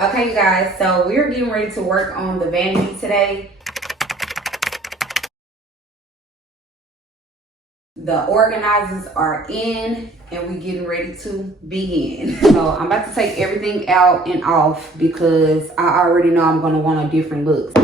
Okay, you guys, so we're getting ready to work on the vanity today. The organizers are in and we getting ready to begin. So I'm about to take everything out and off because I already know I'm gonna want a different look.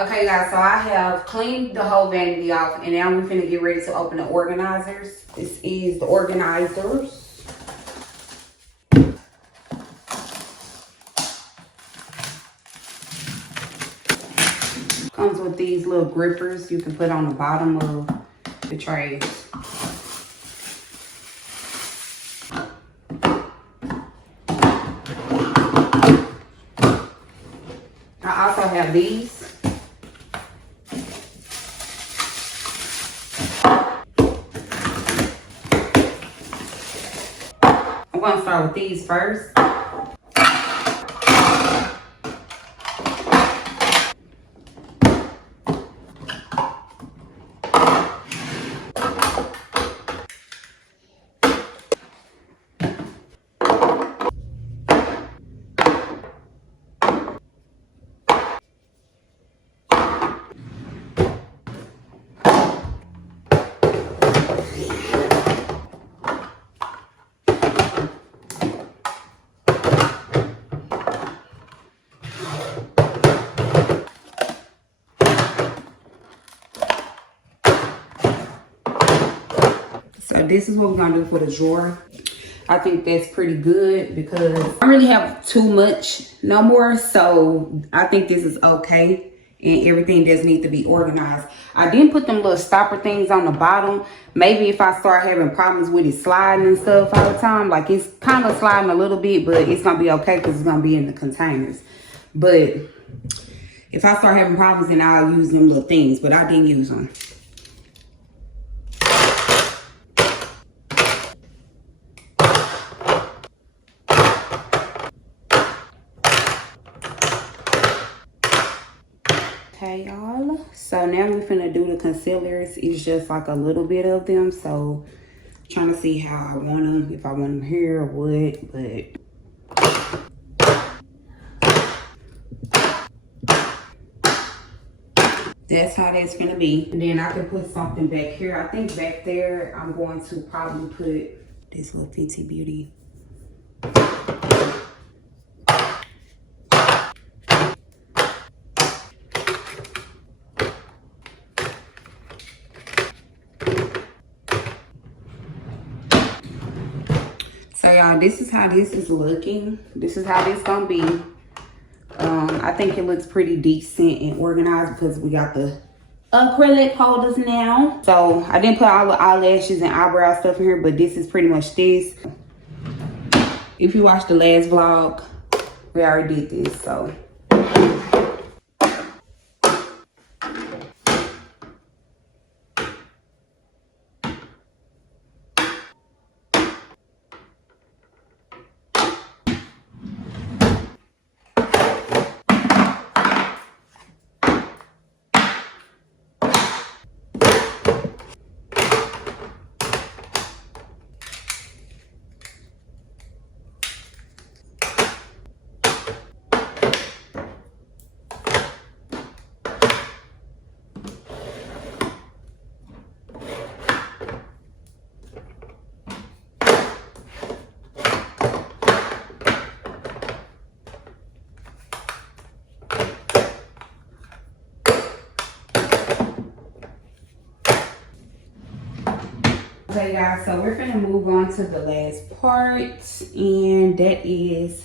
Okay, guys, so I have cleaned the whole vanity off and now we're finna get ready to open the organizers. This is the organizers. Comes with these little grippers you can put on the bottom of the trays. I also have these. I'm gonna start with these first. So this is what we're gonna do for the drawer. I think that's pretty good because I don't really have too much no more. So I think this is okay. And everything does need to be organized. I didn't put them little stopper things on the bottom. Maybe if I start having problems with it sliding and stuff all the time, like it's kind of sliding a little bit, but it's gonna be okay because it's gonna be in the containers. But if I start having problems, then I'll use them little things, but I didn't use them. Okay, y'all, so now we're finna do the concealers. It's just like a little bit of them, so I'm trying to see how I want them, if I want them here or what, but that's how that's gonna be. And then I can put something back here. I think back there I'm going to probably put this little Fenty Beauty. So y'all, this is how this is looking. This is how this gonna be. I think it looks pretty decent and organized because we got the acrylic holders now. So I didn't put all the eyelashes and eyebrow stuff in here, but this is pretty much this. If you watched the last vlog, we already did this, so. Okay guys, so we're gonna move on to the last part, and that is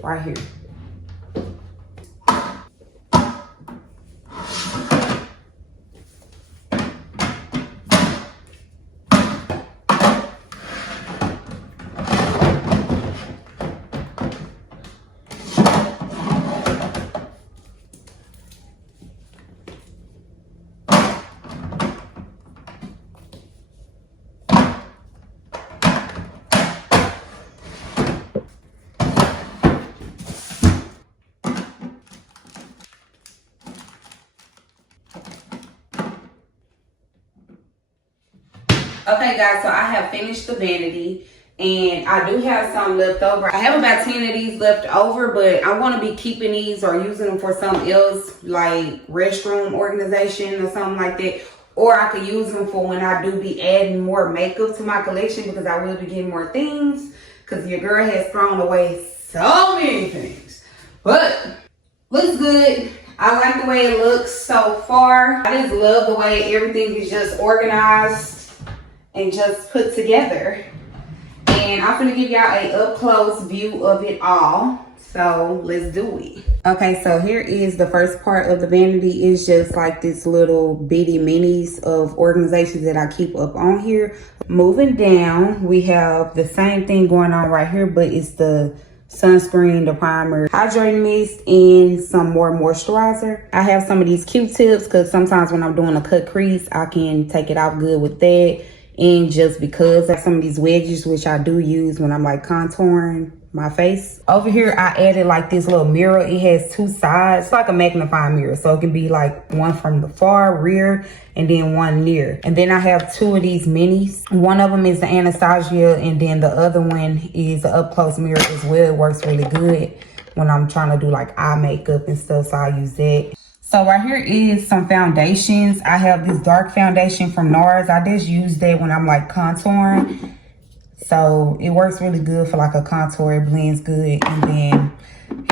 right here. Okay guys, so I have finished the vanity and I do have some left over. I have about 10 of these left over, but I want to be keeping these or using them for something else, like restroom organization or something like that. Or I could use them for when I do be adding more makeup to my collection, because I will be getting more things, because your girl has thrown away so many things. But looks good. I like the way it looks so far. I just love the way everything is just organized and just put together. And I'm gonna give y'all a up close view of it all. So let's do it. Okay, so here is the first part of the vanity. It's just like this little bitty minis of organizations that I keep up on here. Moving down, we have the same thing going on right here, but it's the sunscreen, the primer, hydrating mist, and some more moisturizer. I have some of these Q-tips because sometimes when I'm doing a cut crease, I can take it out good with that. And just because of some of these wedges, which I do use when I'm like contouring my face. Over here, I added like this little mirror. It has two sides. It's like a magnifying mirror. So it can be like one from the far rear and then one near. And then I have two of these minis. One of them is the Anastasia, and then the other one is the up close mirror as well. It works really good when I'm trying to do like eye makeup and stuff. So I use that. So right here is some foundations. I have this dark foundation from NARS. I just use that when I'm like contouring. So it works really good for like a contour. It blends good. And then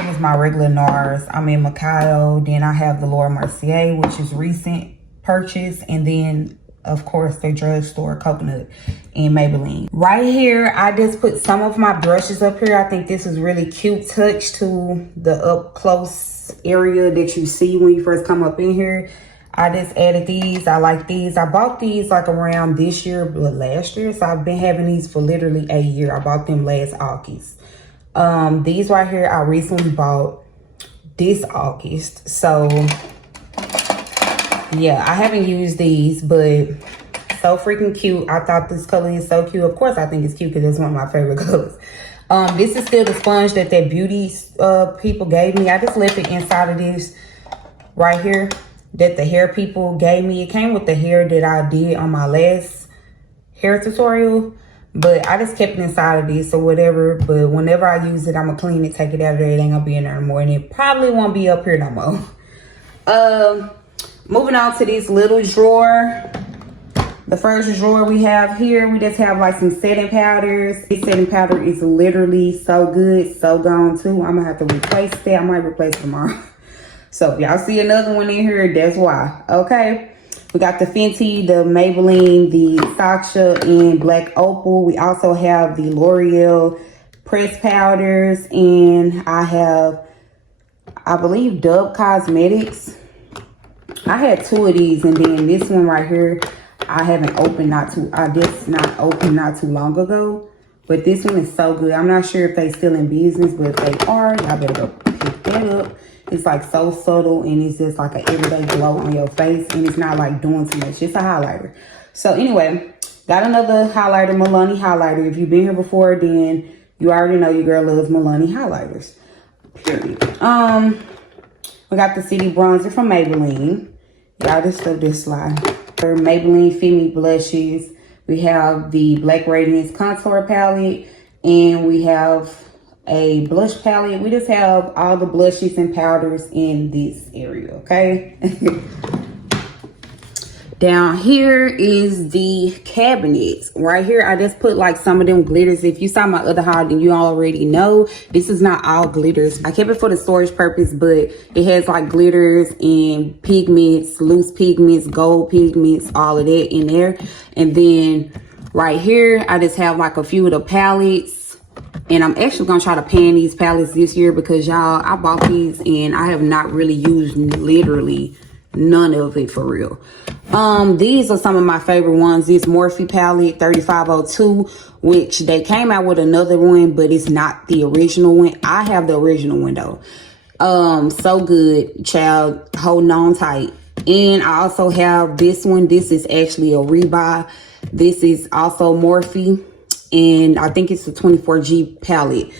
here's my regular NARS. I'm in Mikhail. Then I have the Laura Mercier, which is recent purchase. And then of course the drugstore coconut and Maybelline. Right here, I just put some of my brushes up here. I think this is really cute touch to the up close area that you see when you first come up in here. I just added these. I like these. I bought these like around this year, but last year. So I've been having these for literally a year. I bought them last August. These right here, I recently bought this August. So yeah, I haven't used these, but so freaking cute. I thought this color is so cute. Of course, I think it's cute because it's one of my favorite colors. This is still the sponge that beauty people gave me. I just left it inside of this right here that the hair people gave me. It came with the hair that I did on my last hair tutorial, but I just kept it inside of this or whatever. But whenever I use it, I'm gonna clean it, take it out of there. It ain't gonna be in there anymore, and it probably won't be up here no more. Moving on to this little drawer. The first drawer we have here, we just have like some setting powders. This setting powder is literally so good, so gone too. I'm gonna have to replace that. I might replace it tomorrow. So if y'all see another one in here, that's why. Okay. We got the Fenty, the Maybelline, the Saksha, and Black Opal. We also have the L'Oreal pressed powders, and I have, I believe, Dove Cosmetics. I had two of these, and then this one right here, I haven't opened not too long ago, but this one is so good. I'm not sure if they still in business, but if they are, y'all better go pick that up. It's like so subtle, and it's just like an everyday glow on your face, and it's not like doing too much. It's a highlighter. So anyway, got another highlighter, Milani highlighter. If you've been here before, then you already know your girl loves Milani highlighters. Period. We got the City Bronzer from Maybelline. Y'all, this stuff just slide. Maybelline Fit Me blushes. We have the Black Radiance contour palette, and we have a blush palette. We just have all the blushes and powders in this area, okay? Down here is the cabinet. Right here, I just put like some of them glitters. If you saw my other haul, then you already know this is not all glitters. I kept it for the storage purpose, but it has like glitters and pigments, loose pigments, gold pigments, all of that in there. And then Right here, I just have like a few of the palettes. And I'm actually going to try to pan these palettes this year because y'all, I bought these and I have not really used literally none of it for real. These are some of my favorite ones. This Morphe palette 3502, which they came out with another one, but it's not the original one. I have the original one though. So good, child, holding on tight. And I also have this one. This is actually a rebuy. This is also Morphe, and I think it's a 24G palette.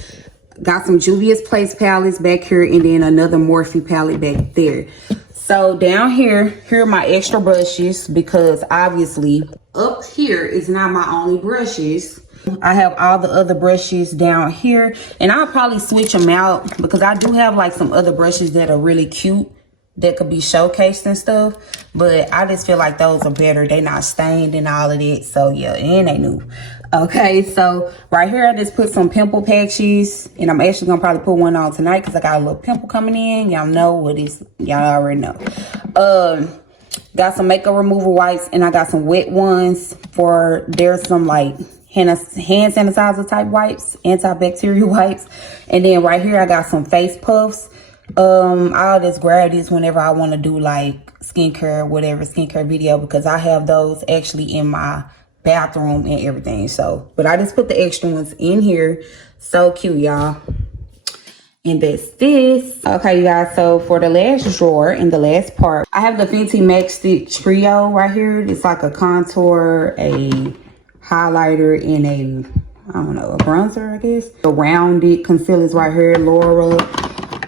Got some Juvia's Place palettes back here, and then another Morphe palette back there. So down here are my extra brushes, because obviously up here is not my only brushes. I have all the other brushes down here, and I'll probably switch them out because I do have like some other brushes that are really cute that could be showcased and stuff, but I just feel like those are better. They not stained and all of that. So yeah, and they new. Okay, so right here I just put some pimple patches, and I'm actually gonna probably put one on tonight because I got a little pimple coming in. Y'all know what is, y'all already know. Got some makeup removal wipes, and I got some wet ones for, there's some like hand sanitizer type wipes, antibacterial wipes. And then right here I got some face puffs. I'll just grab this whenever I want to do like skincare, whatever skincare video, because I have those actually in my bathroom and everything. So, but I just put the extra ones in here. So cute, y'all. And that's this. Okay, you guys, so for the last drawer in the last part, I have the Fenty Max Stick Trio right here. It's like a contour, a highlighter, and a, I don't know, a bronzer, I guess. The rounded concealers right here, Laura,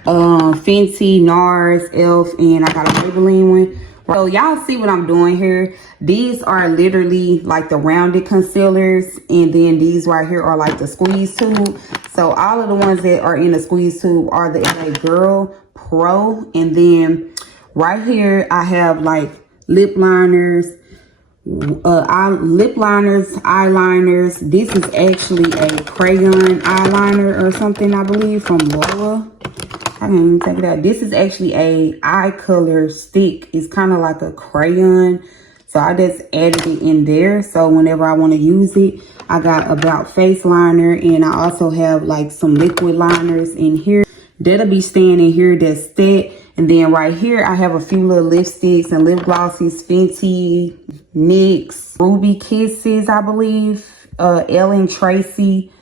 Fenty, NARS, ELF, and I got a Maybelline one. So y'all see what I'm doing here. These are literally like the rounded concealers, and then these right here are like the squeeze tube. So all of the ones that are in the squeeze tube are the LA Girl Pro. And then right here I have like lip liners, eyeliners. This is actually a crayon eyeliner or something, I believe, from Laura. I didn't even take it out. This is actually a eye color stick. It's kind of like a crayon. So I just added it in there. So whenever I want to use it, I got About Face liner. And I also have like some liquid liners in here. That'll be staying in here. That's that. And then right here, I have a few little lipsticks and lip glosses. Fenty, NYX, Ruby Kisses, I believe. Ellen Tracy.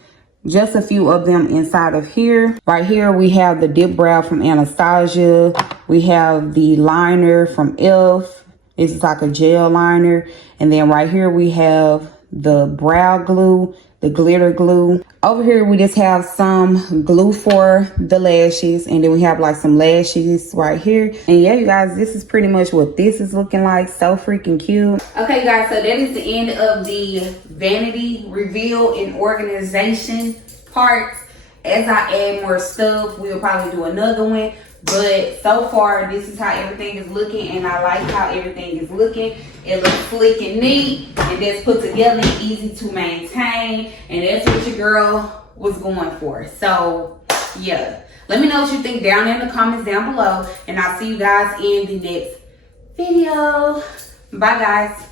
Just a few of them inside of here. Right here, we have the Dip Brow from Anastasia. We have the liner from ELF. This is like a gel liner. And then right here, we have the brow glue, the glitter glue. Over here, we just have some glue for the lashes. And then we have like some lashes right here. And yeah, you guys, this is pretty much what this is looking like. So freaking cute. Okay, guys, so that is the end of the vanity reveal and organization part. As I add more stuff, we'll probably do another one. But so far, this is how everything is looking, and I like how everything is looking. It looks slick and neat, and that's put together and easy to maintain, and that's what your girl was going for. So yeah, let me know what you think down in the comments down below, and I'll see you guys in the next video. Bye, guys.